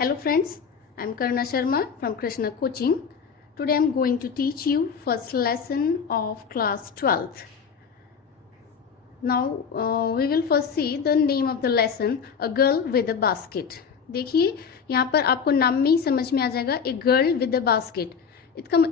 Hello friends, I am Karna Sharma from Krishna Coaching. Today I am going to teach you first lesson of class 12th. Now we will first see the name of the lesson, A Girl with a Basket. देखिए यहाँ पर आपको नाम में ही समझ में आ जाएगा, a girl with a basket.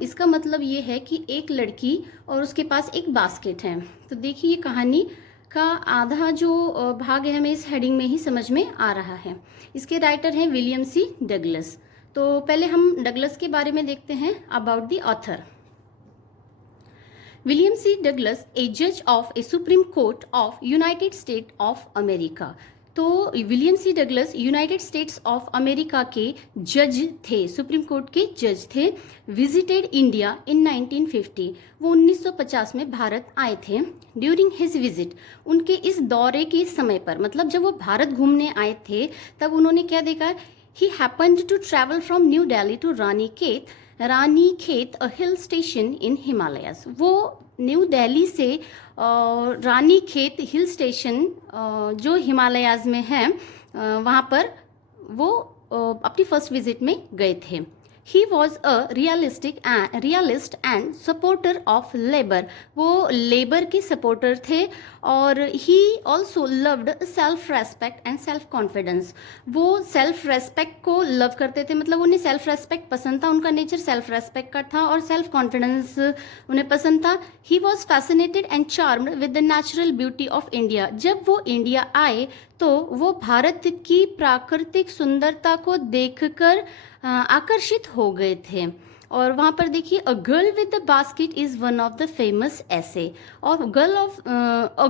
इसका मतलब ये है कि एक लड़की और उसके पास एक बास्केट है। तो देखिए ये कहानी का आधा जो भाग है हमें इस हेडिंग में ही समझ में आ रहा है। इसके राइटर हैं विलियम सी डगलस। तो पहले हम डगलस के बारे में देखते हैं, about the author. William C Douglas, a जज of a Supreme Court of United State of America. तो William C Douglas United States of America के जज थे, सुप्रीम कोर्ट के जज थे। विजिटेड इंडिया इन 1950, वो 1950 में भारत आए थे। ड्यूरिंग हिज विजिट, उनके इस दौरे के समय पर, मतलब जब वो भारत घूमने आए थे तब उन्होंने क्या देखा, he happened to travel from New Delhi to Ranikhet a hill station in Himalayas. वो न्यू दिल्ली से रानीखेत हिल स्टेशन जो हिमालयाज में है वहाँ पर वो अपनी फर्स्ट विजिट में गए थे। He was a realist and supporter of labour, वो लेबर के सपोर्टर थे। और he also loved self respect and self confidence, वो सेल्फ रेस्पेक्ट को लव करते थे, मतलब उन्हें सेल्फ रेस्पेक्ट पसंद था, उनका नेचर सेल्फ रेस्पेक्ट का था और सेल्फ कॉन्फिडेंस उन्हें पसंद था। He was fascinated and charmed with the natural beauty of India, जब वो इंडिया आए तो वो भारत की प्राकृतिक सुंदरता को देखकर आकर्षित हो गए थे। और वहाँ पर देखिए, a girl with the basket is one of the famous ऐसे, और a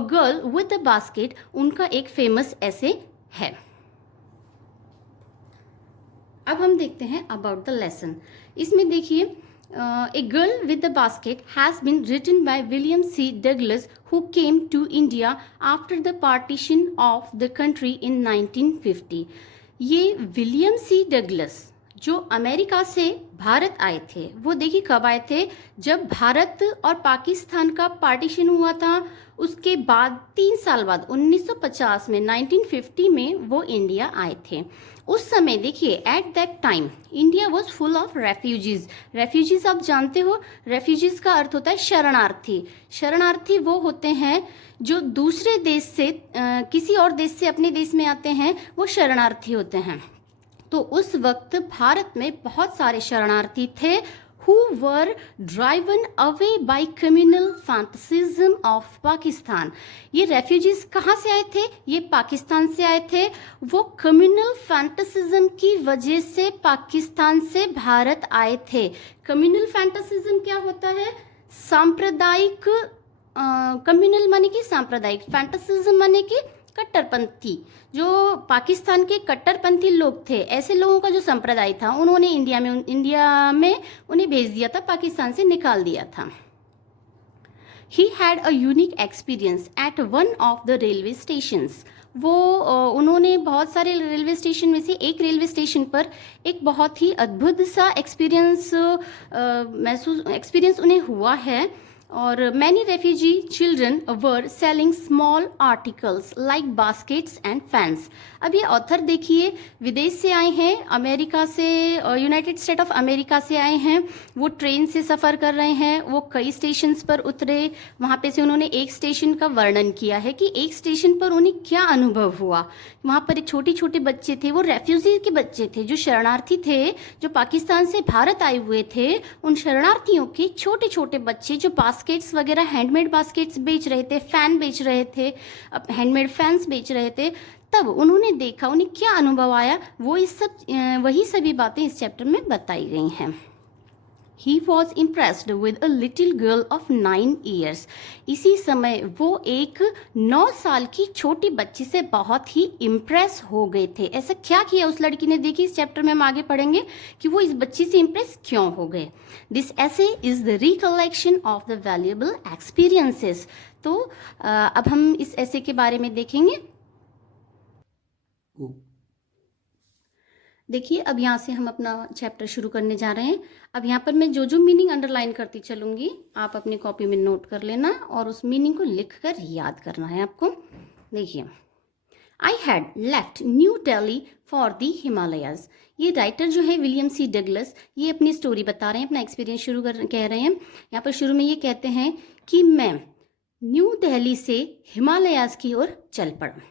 girl with the basket उनका एक फेमस ऐसे है। अब हम देखते हैं अबाउट द लेसन। इसमें देखिए, A Girl with a Basket has been written by William C. Douglas, who came to India after the partition of the country in 1950. ये विलियम सी डगलस जो अमेरिका से भारत आए थे, वो देखिए कब आए थे, जब भारत और पाकिस्तान का पार्टीशन हुआ था। उसके बाद 3 साल बाद 1950 में 1950 में वो इंडिया आए थे। उस समय देखिए, at that time India was full of refugees आप जानते हो, रेफ्यूजीज का अर्थ होता है शरणार्थी। शरणार्थी वो होते हैं जो दूसरे देश से किसी और देश से अपने देश में आते हैं, वो शरणार्थी होते हैं। तो उस वक्त भारत में बहुत सारे शरणार्थी थे who were driven away by communal fantasism of Pakistan. ये रेफ्यूजीज कहाँ से आए थे? ये पाकिस्तान से आए थे। वो कम्युनल फैंटासिज्म की वजह से पाकिस्तान से भारत आए थे। कम्युनल फैंटासिज्म क्या होता है? सांप्रदायिक, कम्युनल माने कि सांप्रदायिक, फैंटासिज्म माने कि कट्टरपंथी। जो पाकिस्तान के कट्टरपंथी लोग थे, ऐसे लोगों का जो संप्रदाय था, उन्होंने इंडिया में उन्हें भेज दिया था, पाकिस्तान से निकाल दिया था। He had a unique experience eight one of the railway stations. वो उन्होंने बहुत सारे रेलवे स्टेशन में से एक रेलवे स्टेशन पर एक बहुत ही अद्भुत सा एक्सपीरियंस उन्हें हुआ है। और many refugee children were selling small articles like baskets and fans. अब ये ऑथर देखिए विदेश से आए हैं, अमेरिका से, यूनाइटेड स्टेट ऑफ अमेरिका से आए हैं। वो ट्रेन से सफ़र कर रहे हैं, वो कई स्टेशंस पर उतरे, वहाँ पे से उन्होंने एक स्टेशन का वर्णन किया है कि एक स्टेशन पर उन्हें क्या अनुभव हुआ। वहाँ पर एक छोटे बच्चे थे, वो रेफ्यूजी के बच्चे थे, जो शरणार्थी थे, जो पाकिस्तान से भारत आए हुए थे। उन शरणार्थियों के छोटे बच्चे जो बास्केट्स वगैरह, हैंडमेड बास्केट्स बेच रहे थे, फैन बेच रहे थे, हैंडमेड फैंस बेच रहे थे, तब उन्होंने देखा, उन्हें क्या अनुभव आया, वही सभी बातें इस चैप्टर में बताई गई हैं। He was impressed with a little girl of 9 years. इसी समय वो एक 9 साल की छोटी बच्ची से बहुत ही इम्प्रेस हो गए थे। ऐसा क्या किया उस लड़की ने? देखिए इस चैप्टर में हम आगे पढ़ेंगे कि वो इस बच्ची से इम्प्रेस क्यों हो गए। This essay is the recollection of the valuable experiences. तो अब हम इस ऐसे के बारे में देखेंगे। देखिए अब यहाँ से हम अपना चैप्टर शुरू करने जा रहे हैं। अब यहाँ पर मैं जो मीनिंग अंडरलाइन करती चलूँगी, आप अपनी कॉपी में नोट कर लेना और उस मीनिंग को लिख कर याद करना है आपको। देखिए, I had left new Delhi for the Himalayas. ये राइटर जो है विलियम सी डगलस, ये अपनी स्टोरी बता रहे हैं, अपना एक्सपीरियंस कह रहे हैं। यहाँ पर शुरू में ये कहते हैं कि मैं न्यू दिल्ली से हिमालयाज की ओर चल पड़ा।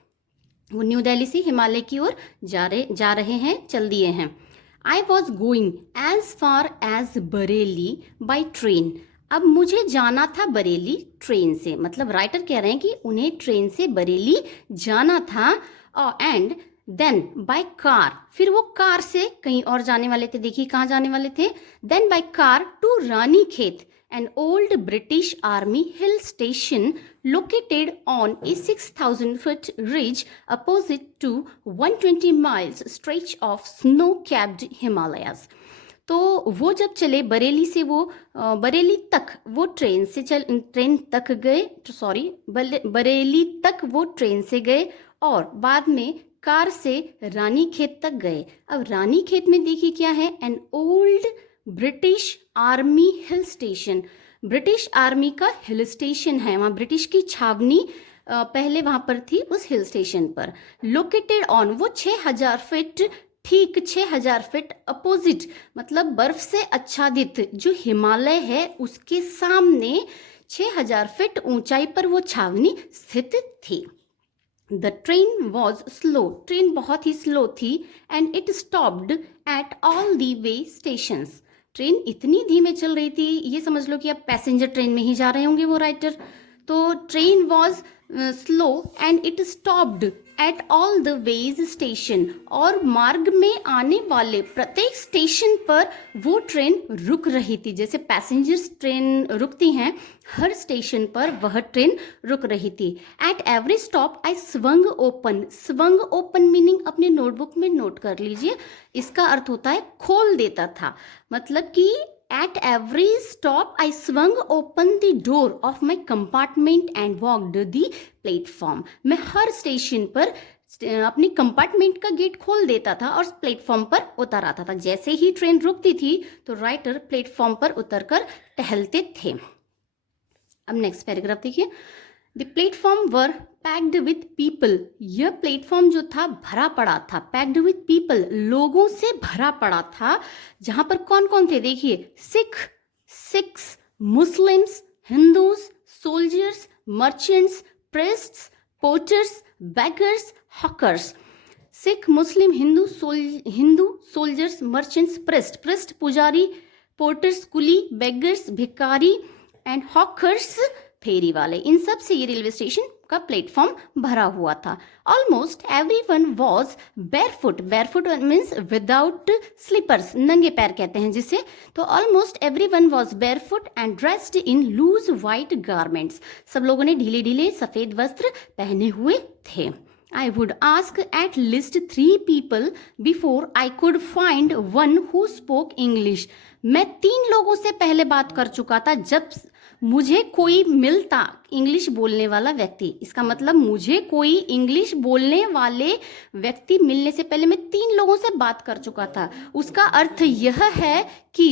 वो न्यू दिल्ली से हिमालय की ओर जा रहे हैं, चल दिए हैं। I was going as far as Bareilly by train. अब मुझे जाना था बरेली ट्रेन से, मतलब राइटर कह रहे हैं कि उन्हें ट्रेन से बरेली जाना था। एंड देन बाय कार, फिर वो कार से कहीं और जाने वाले थे। देखिए कहाँ जाने वाले थे। Then by car to Ranikhet, an old British Army hill station located on a 6,000-foot ridge opposite to 120 miles stretch of snow-capped Himalayas. तो वो जब चले बरेली से, वो बरेली तक वो बरेली तक वो ट्रेन से गए और बाद में कार से रानीखेत तक गए। अब रानीखेत में देखिए क्या है, an old British army hill station. British army का हिल स्टेशन है, वहाँ ब्रिटिश की छावनी पहले वहाँ पर थी उस हिल स्टेशन पर। लोकेटेड ऑन, वो 6,000 फीट, ठीक 6,000 फीट अपोजिट, मतलब बर्फ से आच्छादित जो हिमालय है उसके सामने 6,000 फीट ऊंचाई पर वो छावनी स्थित थी। The train was slow, train बहुत ही स्लो थी। And it stopped at all the way stations. Train इतनी धीमे चल रही थी, ये समझ लो कि अब पैसेंजर ट्रेन में ही जा रहे होंगे वो राइटर। तो train was slow and it stopped at all the ways station, और मार्ग में आने वाले प्रत्येक स्टेशन पर वो ट्रेन रुक रही थी। जैसे पैसेंजर्स ट्रेन रुकती हैं, हर स्टेशन पर वह ट्रेन रुक रही थी। At every stop I swung open. Swung open meaning अपने नोटबुक में नोट कर लीजिए, इसका अर्थ होता है खोल देता था। मतलब कि at every stop I swung open the door of my compartment and walked the platform. मैं हर स्टेशन पर अपनी कंपार्टमेंट का गेट खोल देता था और प्लेटफॉर्म पर उतर आता था। जैसे ही ट्रेन रुकती थी तो राइटर प्लेटफॉर्म पर उतरकर टहलते थे। अब नेक्स्ट पैराग्राफ देखिए। The platform were packed with people. यह प्लेटफॉर्म जो था भरा पड़ा था, पैक्ड विथ पीपल, लोगों से भरा पड़ा था। जहां पर कौन कौन थे देखिए, Sikhs, Muslims, Hindus, soldiers, merchants, priests, porters, beggars, hawkers. Sikh, Muslim, Hindu, soldiers, merchants, priest पुजारी, पोर्टर्स कुली, बेगर्स भिखारी, एंड हॉकर्स फेरी वाले। इन सब से ये रेलवे स्टेशन का प्लेटफॉर्म भरा हुआ था। Almost everyone was barefoot. Barefoot means without slippers, नंगे पैर कहते हैं जिसे। तो almost everyone was barefoot and dressed in loose white garments. सब लोगों ने ढीले ढीले सफेद वस्त्र पहने हुए थे। I would ask at least 3 people before I could find one who spoke English. मैं 3 लोगों से पहले बात कर चुका था जब मुझे कोई मिलता इंग्लिश बोलने वाला व्यक्ति। इसका मतलब मुझे कोई इंग्लिश बोलने वाले व्यक्ति मिलने से पहले मैं 3 लोगों से बात कर चुका था। उसका अर्थ यह है कि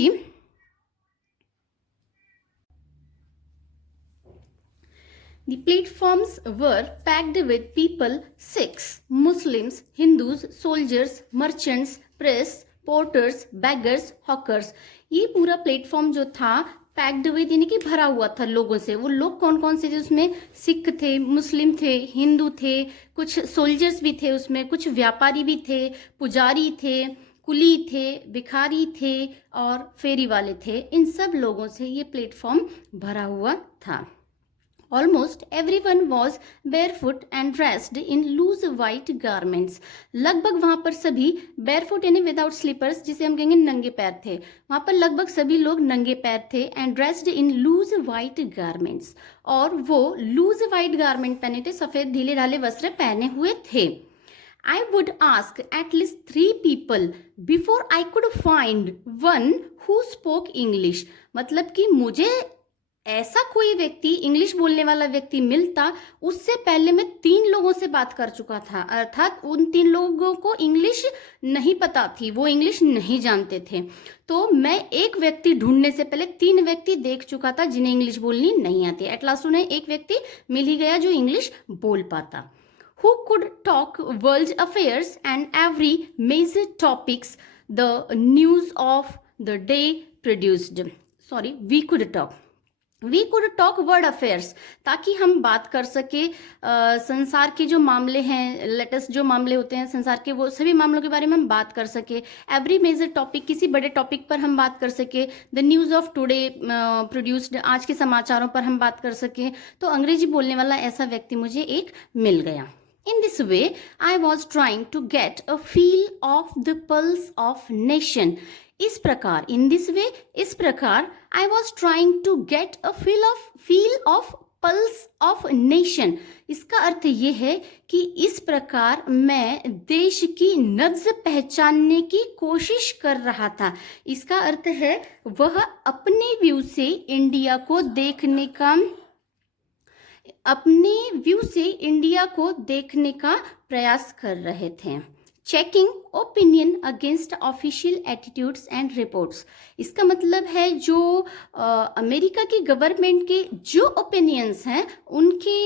the platforms were packed with people, Sikhs, Muslims, Hindus, soldiers, merchants, priests, porters, beggars, hawkers. ये पूरा प्लेटफॉर्म जो था पैक्ड विद यानी कि भरा हुआ था लोगों से। वो लोग कौन कौन से थे उसमें, सिख थे, मुस्लिम थे, हिंदू थे, कुछ सोल्जर्स भी थे उसमें, कुछ व्यापारी भी थे, पुजारी थे, कुली थे, भिखारी थे और फेरी वाले थे। इन सब लोगों से ये प्लेटफॉर्म भरा हुआ था। Almost everyone was barefoot and dressed in loose white garments. लगभग वहाँ पर सभी barefoot यानी without slippers, जिसे हम कहेंगे नंगे पैर थे। वहाँ पर लगभग सभी लोग नंगे पैर थे and dressed in loose white garments. और वो loose white garment पहने थे, सफ़ेद ढीले ढाले वस्त्र पहने हुए थे। I would ask at least 3 people before I could find one who spoke English. मतलब कि मुझे ऐसा कोई व्यक्ति, इंग्लिश बोलने वाला व्यक्ति मिलता, उससे पहले मैं 3 लोगों से बात कर चुका था। अर्थात उन 3 लोगों को इंग्लिश नहीं पता थी, वो इंग्लिश नहीं जानते थे। तो मैं एक व्यक्ति ढूंढने से पहले 3 व्यक्ति देख चुका था जिन्हें इंग्लिश बोलनी नहीं आती। एट लास्ट उन्हें एक व्यक्ति मिल ही गया जो इंग्लिश बोल पाता। who could talk world affairs and every major topics the news of the day produced. We could talk world affairs, ताकि हम बात कर सके संसार के जो मामले हैं, लेटेस्ट जो मामले होते हैं संसार के, वो सभी मामलों के बारे में हम बात कर सके. एवरी मेजर टॉपिक, किसी बड़े टॉपिक पर हम बात कर सके. The news of today produced, आज के समाचारों पर हम बात कर सके. तो अंग्रेजी बोलने वाला ऐसा व्यक्ति मुझे एक मिल गया. In this way, I was trying to get a feel of the pulse of nation. इस प्रकार, in this way, इस प्रकार, I was trying to get a feel of pulse of nation. इसका अर्थ ये है कि इस प्रकार मैं देश की नब्ज पहचानने की कोशिश कर रहा था. इसका अर्थ है वह अपने व्यू से इंडिया को देखने का प्रयास कर रहे थे. Checking opinion against official attitudes and reports. इसका मतलब है जो अमेरिका की गवर्नमेंट के जो ओपिनियंस हैं उनके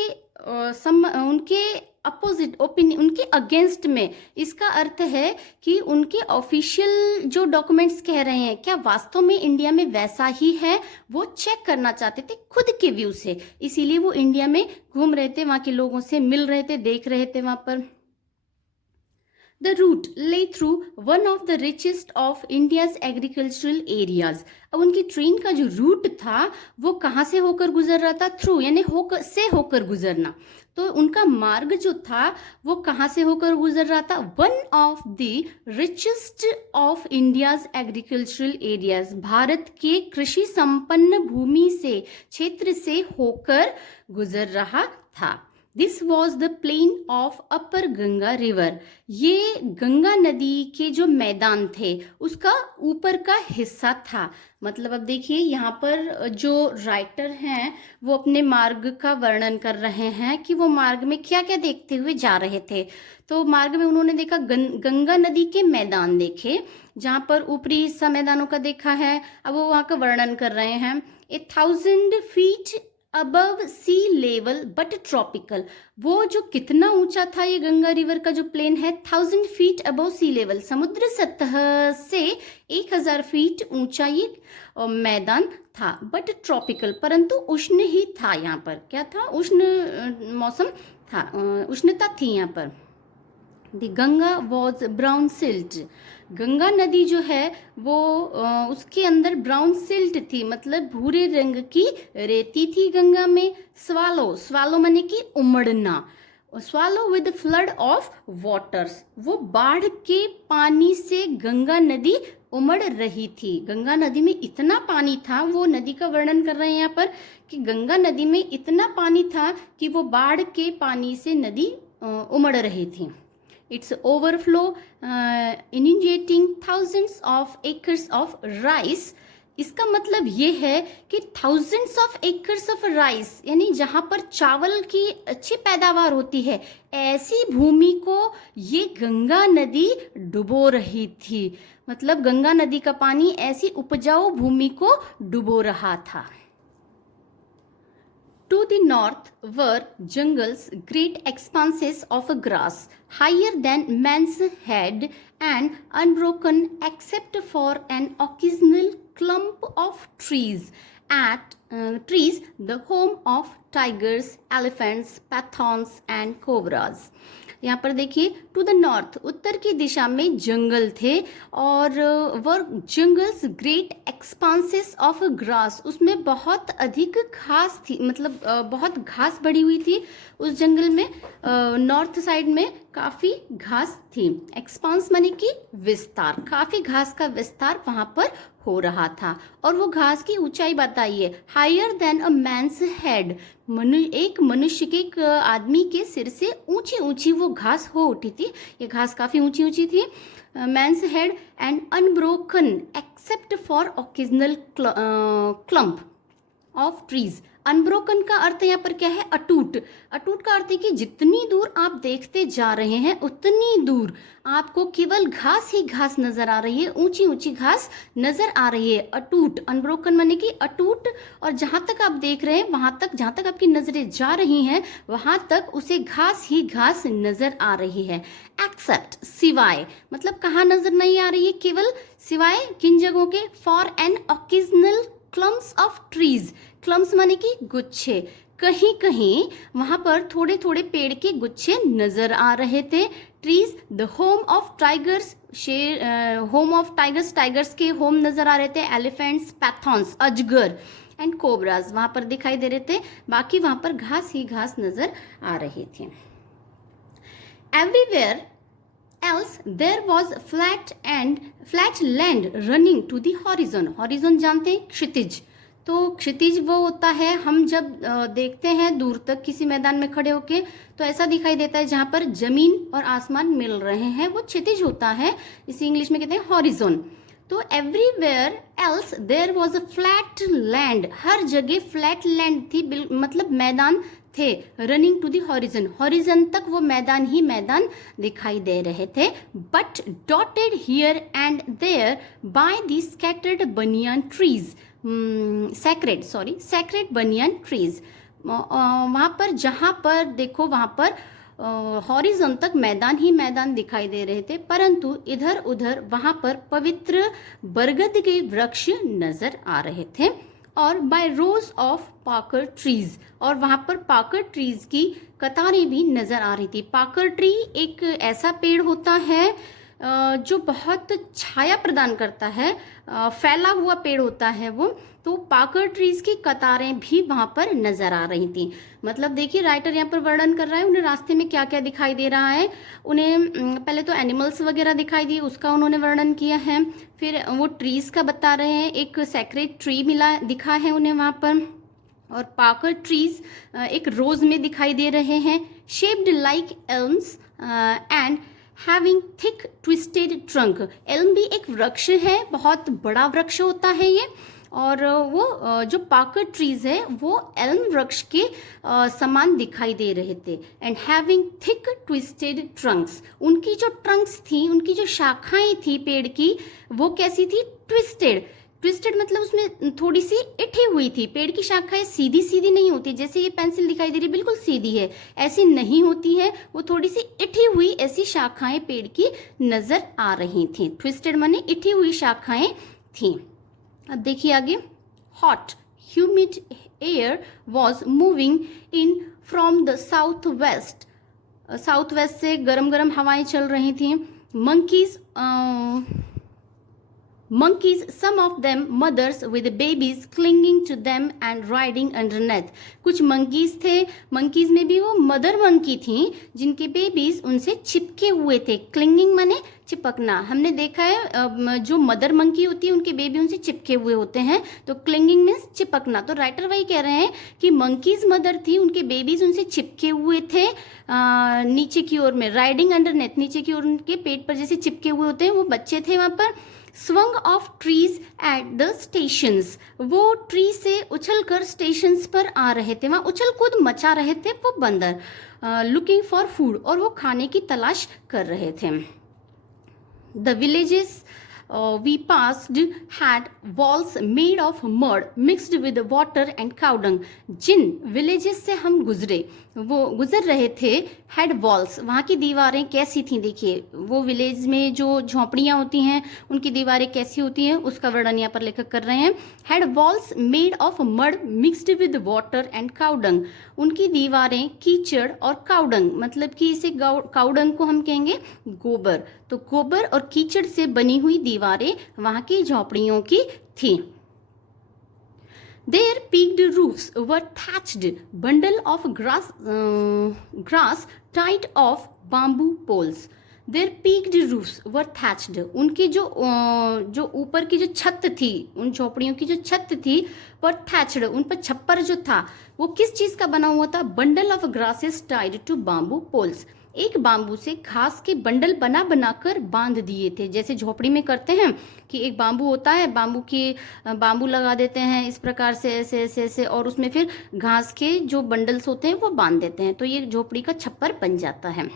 अपोजिट ओपिनियन, उनके अगेंस्ट में. इसका अर्थ है कि उनके ऑफिशियल जो डॉक्यूमेंट्स कह रहे हैं क्या वास्तव में इंडिया में वैसा ही है, वो चेक करना चाहते थे खुद के व्यू से. इसीलिए वो इंडिया में घूम रहे थे, वहाँ के लोगों से मिल रहे थे, देख रहे थे वहाँ पर. The route lay through one of the richest of India's agricultural areas. अब उनकी ट्रेन का जो रूट था वो कहाँ से होकर गुजर रहा था? थ्रू यानी होकर गुजरना. तो उनका मार्ग जो था वो कहाँ से होकर गुजर रहा था? One of the richest of India's agricultural areas, Bharat के कृषि संपन्न भूमि से, क्षेत्र से होकर गुजर रहा था. This was the plain of upper Ganga river. ये गंगा नदी के जो मैदान थे उसका ऊपर का हिस्सा था. मतलब अब देखिए यहाँ पर जो राइटर हैं वो अपने मार्ग का वर्णन कर रहे हैं कि वो मार्ग में क्या क्या देखते हुए जा रहे थे. तो मार्ग में उन्होंने देखा गंगा नदी के मैदान देखे, जहाँ पर ऊपरी हिस्सा मैदानों का देखा है. अब वो वहाँ का वर्णन कर रहे हैं. 1000 feet above sea level but tropical. वो जो कितना ऊंचा था ये गंगा रिवर का जो प्लेन है, 1000 feet अबव सी लेवल, समुद्र सतह से 1000 feet ऊंचा ये मैदान था. बट ट्रॉपिकल, परंतु उष्ण ही था. यहाँ पर क्या था? उष्ण मौसम था, उष्णता थी यहाँ पर. The Ganga was brown silt. Ganga नदी जो है वो उसके अंदर ब्राउन सिल्ट थी, मतलब भूरे रंग की रेती थी गंगा में. स्वालो माने कि उमड़ना. Swallow with flood of waters, वो बाढ़ के पानी से गंगा नदी उमड़ रही थी. गंगा नदी में इतना पानी था, वो नदी का वर्णन कर रहे हैं यहाँ पर कि गंगा नदी में इतना पानी था कि वो बाढ़ के पानी से नदी उमड़ रही थी. Its overflow inundating thousands of acres of rice. इसका मतलब ये है कि thousands of acres of rice, यानी जहाँ पर चावल की अच्छी पैदावार होती है, ऐसी भूमि को ये गंगा नदी डुबो रही थी. मतलब गंगा नदी का पानी ऐसी उपजाऊ भूमि को डुबो रहा था. To the north were jungles, great expanses of grass, higher than man's head and unbroken except for an occasional clump of trees. Trees, the home of tigers, elephants, pythons and cobras. यहाँ पर देखिए to the north, उत्तर की दिशा में जंगल थे, और वर jungles great एक्सपांसेस of grass, उसमें बहुत अधिक घास थी, मतलब बहुत घास बढ़ी हुई थी उस जंगल में. नॉर्थ साइड में काफ़ी घास थी. एक्सपांस माने कि विस्तार, काफ़ी घास का विस्तार वहाँ पर हो रहा था. और वो घास की ऊंचाई बताइए, higher than a man's head, एक मनुष्य के, एक आदमी के सिर से ऊंची ऊंची वो घास हो उठी थी. ये घास काफ़ी ऊंची ऊंची थी. Man's head and unbroken except for occasional clump of trees. Unbroken का अर्थ यहाँ पर क्या है, अटूट। अटूट का अर्थ है कि जितनी दूर आप देखते जा रहे हैं उतनी दूर आपको केवल घास ही घास नजर आ रही है, ऊंची ऊंची घास नजर आ रही है। अटूट, अनब्रोकन माने कि अटूट, और जहां तक आप देख रहे हैं वहां तक, जहां तक आपकी नजरें जा रही हैं वहां तक उसे घास ही घास नजर आ रही है। एक्सेप्ट, सिवाय, मतलब कहाँ नजर नहीं आ रही है, केवल सिवाय किन जगहों के, for an occasional clumps of trees. Clumps माने कि गुच्छे, कहीं कहीं वहां पर थोड़े थोड़े पेड़ के गुच्छे नजर आ रहे थे। Trees, the home of tigers, शेर, होम ऑफ टाइगर्स, टाइगर्स के होम नजर आ रहे थे। एलिफेंट्स, पैथॉन्स, अजगर, एंड कोबराज वहां पर दिखाई दे रहे थे। बाकी वहां पर घास ही घास नजर आ रही थी। Everywhere else there was flat land running to the horizon। horizon जानते हैं, क्षितिज। तो क्षितिज वो होता है, हम जब देखते हैं दूर तक किसी मैदान में खड़े होके तो ऐसा दिखाई देता है जहां पर जमीन और आसमान मिल रहे हैं, वो क्षितिज होता है। इसे इंग्लिश में कहते हैं हॉरिजॉन। तो everywhere else there was a flat land, हर जगह फ्लैट लैंड थी, मतलब मैदान थे। Running to the horizon, horizon तक वो मैदान ही मैदान दिखाई दे रहे थे। But dotted here and there by the scattered banyan trees, sacred banyan trees. वहाँ पर जहाँ पर देखो वहाँ पर हॉरिजन तक मैदान ही मैदान दिखाई दे रहे थे, परंतु इधर उधर वहाँ पर पवित्र बरगद के वृक्ष नजर आ रहे थे। और बाय रोज ऑफ पाकर ट्रीज, और वहाँ पर पाकर ट्रीज की कतारें भी नजर आ रही थी। पाकर ट्री एक ऐसा पेड़ होता है जो बहुत छाया प्रदान करता है, फैला हुआ पेड़ होता है वो। तो पाकर ट्रीज की कतारें भी वहां पर नजर आ रही थी। मतलब देखिए राइटर यहाँ पर वर्णन कर रहा है उन्हें रास्ते में क्या क्या दिखाई दे रहा है। उन्हें पहले तो एनिमल्स वगैरह दिखाई दिए, उसका उन्होंने वर्णन किया है। फिर वो ट्रीज का बता रहे हैं, एक सेक्रेड ट्री मिला दिखा है उन्हें वहां पर, और पाकर ट्रीज एक रोज में दिखाई दे रहे हैं। Shaped like elms and having thick twisted trunk. Elm भी एक वृक्ष है, बहुत बड़ा वृक्ष होता है ये, और वो जो पाकर ट्रीज है वो एल्म वृक्ष के समान दिखाई दे रहे थे। And having thick twisted Trunks, उनकी जो ट्रंक्स थी, उनकी जो शाखाएं थी पेड़ की, वो कैसी थी, ट्विस्टेड। ट्विस्टेड मतलब उसमें थोड़ी सी इठी हुई थी। पेड़ की शाखाएं सीधी सीधी नहीं होती, जैसे ये पेंसिल दिखाई दे रही है बिल्कुल सीधी है, ऐसी नहीं होती है, वो थोड़ी सी इठी हुई ऐसी शाखाएं पेड़ की नजर आ रही थी। ट्विस्टेड माने इठी हुई शाखाएं थी। अब देखिए आगे, hot humid air was moving in from the south west, south west से गरम गरम हवाएं चल रही थी। monkeys, some of them mothers with babies clinging to them and riding underneath। कुछ मंकीज थे, मंकीज में भी वो मदर मंकी थी जिनके बेबीज उनसे चिपके हुए थे। क्लिंगिंग माने चिपकना, हमने देखा है जो मदर मंकी होती है उनके बेबी उनसे चिपके हुए होते हैं, तो क्लिंगिंग मीन्स चिपकना। तो राइटर वही कह रहे हैं कि मंकीज मदर थी, उनके बेबीज उनसे चिपके हुए थे नीचे की ओर में। राइडिंग अंडरनेथ, नीचे की ओर उनके पेट पर जैसे चिपके हुए होते हैं, वो बच्चे थे वहां पर। Swung of trees at the stations, वो ट्री से उछलकर स्टेशंस पर आ रहे थे, वहां उछल कूद मचा रहे थे वो बंदर। लुकिंग फॉर फूड, और वो खाने की तलाश कर रहे थे। The villages we passed had walls made of mud mixed with water and cow dung। जिन विलेजेस से हम गुजर रहे थे, had walls, वहाँ की दीवारें कैसी थी, देखिए वो विलेज में जो झोंपड़ियाँ होती हैं उनकी दीवारें कैसी होती हैं उसका वर्णन यहाँ पर लेखक कर रहे हैं। had walls made of mud mixed with water and cow dung, उनकी दीवारें कीचड़ और काउडंग, मतलब कि इसे काउडंग को हम कहेंगे गोबर, तो गोबर और कीचड़ से बनी हुई दीवारें वहां की झोपड़ियों की थी। Their peaked roofs were thatched bundle of grass tied off bamboo poles। Their peaked roofs were thatched, उनकी जो ऊपर की जो छत थी, उन झोपड़ियों की जो छत थी, were thatched, उन पर छप्पर जो था वो किस चीज का बना हुआ था, bundle of grasses tied to bamboo poles, एक बाम्बू से घास के बंडल बना बनाकर बांध दिए थे। जैसे झोपड़ी में करते हैं कि एक बाम्बू होता है, बाम्बू लगा देते हैं इस प्रकार से, ऐसे ऐसे ऐसे, और उसमें फिर घास के जो बंडल्स होते हैं वो बांध देते हैं, तो ये झोपड़ी का छप्पर बन जाता है।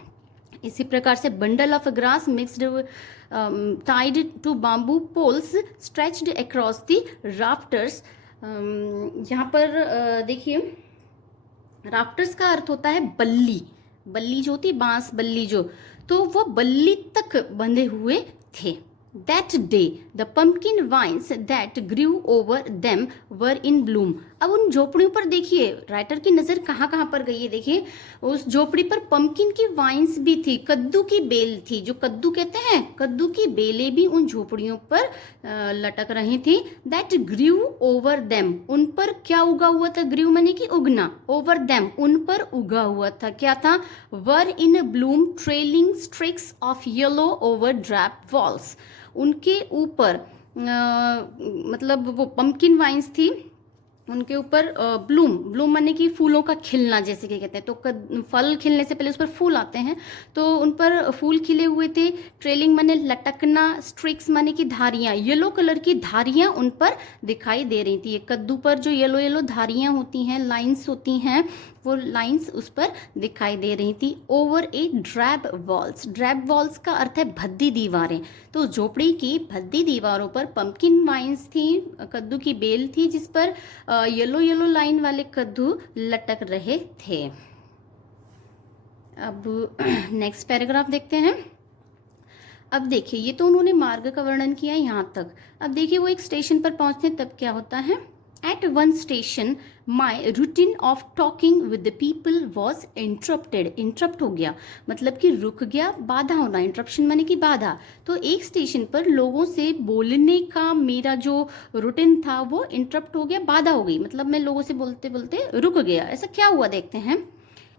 इसी प्रकार से bundle of grass mixed tied to bamboo poles stretched across the rafters. यहाँ पर देखिए, राफ्टर्स का अर्थ होता है बल्ली, बल्ली जो होती है बांस बल्ली जो, तो वो बल्ली तक बंधे हुए थे। That day, the pumpkin vines that grew over them were in bloom. अब उन झोपड़ियों पर देखिए, राइटर की नज़र कहाँ कहाँ पर गई है, देखिए उस झोपड़ी पर पंपकिन की वाइन्स भी थी, कद्दू की बेल थी, जो कद्दू कहते हैं, कद्दू की बेलें भी उन झोपड़ियों पर लटक रही थी। That grew over them, उन पर क्या उगा हुआ था, grew माने कि उगना, over them उन पर उगा हुआ था, क्या था, were in bloom trailing streaks of yellow over drab walls। उनके ऊपर मतलब वो पंपकिन वाइन्स थी, उनके ऊपर ब्लूम माने कि फूलों का खिलना, जैसे कि कहते हैं, तो फल खिलने से पहले उस पर फूल आते हैं, तो उन पर फूल खिले हुए थे। ट्रेलिंग माने लटकना, स्ट्रिक्स माने कि धारियाँ, येलो कलर की धारियाँ उन पर दिखाई दे रही थी। ये कद्दू पर जो येलो येलो धारियाँ होती हैं, लाइंस होती हैं, वो लाइंस उस पर दिखाई दे रही थी। ओवर ए ड्रैब वॉल्स, ड्रैब वॉल्स का अर्थ है भद्दी दीवारें, तो झोपड़ी की भद्दी दीवारों पर पंपकिन वाइन्स थी, कद्दू की बेल थी, जिस पर येलो येलो लाइन वाले कद्दू लटक रहे थे। अब नेक्स्ट पैराग्राफ देखते हैं। अब देखिए, ये तो उन्होंने मार्ग का वर्णन किया यहाँ तक। अब देखिए, वो एक स्टेशन पर पहुँचते तब क्या होता है। At one station, my routine of talking with the people was interrupted. Interrupt हो गया मतलब कि रुक गया, बाधा होना, इंटरप्शन माने कि बाधा। तो एक स्टेशन पर लोगों से बोलने का मेरा जो रूटीन था वो इंटरप्ट हो गया, बाधा हो गई, मतलब मैं लोगों से बोलते बोलते रुक गया। ऐसा क्या हुआ देखते हैं।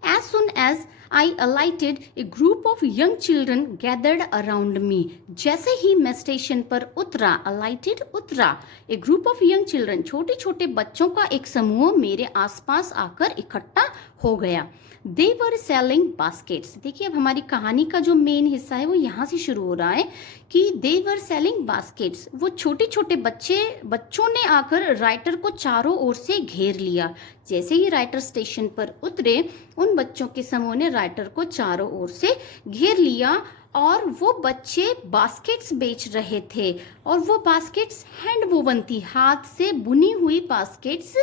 As soon as I alighted, a group of young children gathered around me. जैसे ही मैं स्टेशन पर उतरा, alighted उतरा, a group of young children, छोटे छोटे बच्चों का एक समूह मेरे आसपास आकर इकट्ठा हो गया। They were selling baskets. देखिए, अब हमारी कहानी का जो मेन हिस्सा है वो यहाँ से शुरू हो रहा है कि they were selling baskets. वो छोटे छोटे बच्चों ने आकर राइटर को चारों ओर से घेर लिया। जैसे ही राइटर स्टेशन पर उतरे, उन बच्चों के समूह ने राइटर को चारों ओर से घेर लिया और वो बच्चे बास्केट्स बेच रहे थे, और वो बास्केट्स हैंड वोवन थी, हाथ से बुनी हुई बास्केट्स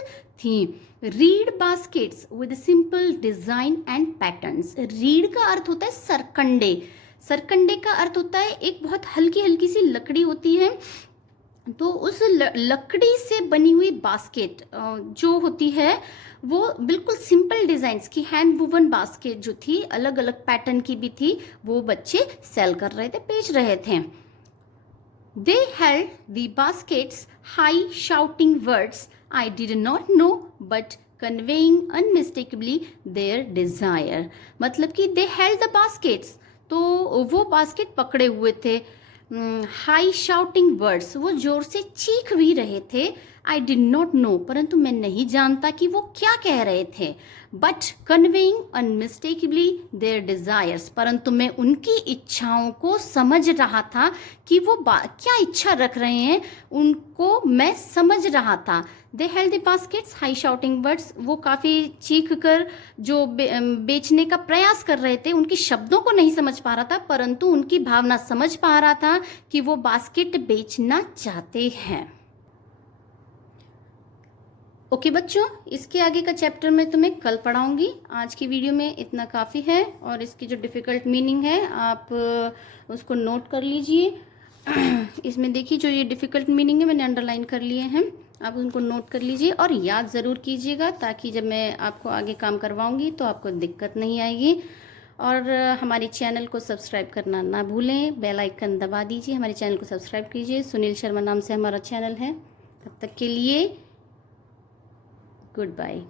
थी। Read baskets with simple design and patterns. Read का अर्थ होता है सरकंडे, सरकंडे का अर्थ होता है एक बहुत हल्की हल्की सी लकड़ी होती है, तो उस लकड़ी से बनी हुई बास्केट जो होती है वो बिल्कुल सिंपल डिजाइन्स की हैंड वुवन बास्केट जो थी, अलग अलग पैटर्न की भी थी, वो बच्चे सेल कर रहे थे, बेच रहे थे। They held the baskets high, shouting words I did not know but conveying unmistakably their desire. मतलब कि they held the baskets, तो वो बास्केट पकड़े हुए थे। हाई शाउटिंग वर्ड्स, वो जोर से चीख भी रहे थे। आई डिड नॉट नो, परंतु मैं नहीं जानता कि वो क्या कह रहे थे। बट कन्वेइंग अनमिस्टेकेबली देयर डिजायर्स, परंतु मैं उनकी इच्छाओं को समझ रहा था कि वो क्या इच्छा रख रहे हैं, उनको मैं समझ रहा था। दे held the baskets high shouting words, वो काफ़ी चीख कर जो बेचने का प्रयास कर रहे थे, उनके शब्दों को नहीं समझ पा रहा था, परंतु उनकी भावना समझ पा रहा था कि वो बास्केट बेचना चाहते हैं। ओके बच्चों, इसके आगे का चैप्टर मैं तुम्हें कल पढ़ाऊंगी। आज की वीडियो में इतना काफ़ी है, और इसकी जो डिफ़िकल्ट मीनिंग है आप उसको नोट कर लीजिए। इसमें देखिए, जो ये डिफ़िकल्ट मीनिंग है मैंने अंडरलाइन कर लिए हैं, आप उनको नोट कर लीजिए और याद ज़रूर कीजिएगा, ताकि जब मैं आपको आगे काम करवाऊंगी तो आपको दिक्कत नहीं आएगी। और हमारे चैनल को सब्सक्राइब करना ना भूलें, बेल आइकन दबा दीजिए, हमारे चैनल को सब्सक्राइब कीजिए। सुनील शर्मा नाम से हमारा चैनल है। तब तक के लिए गुड बाय।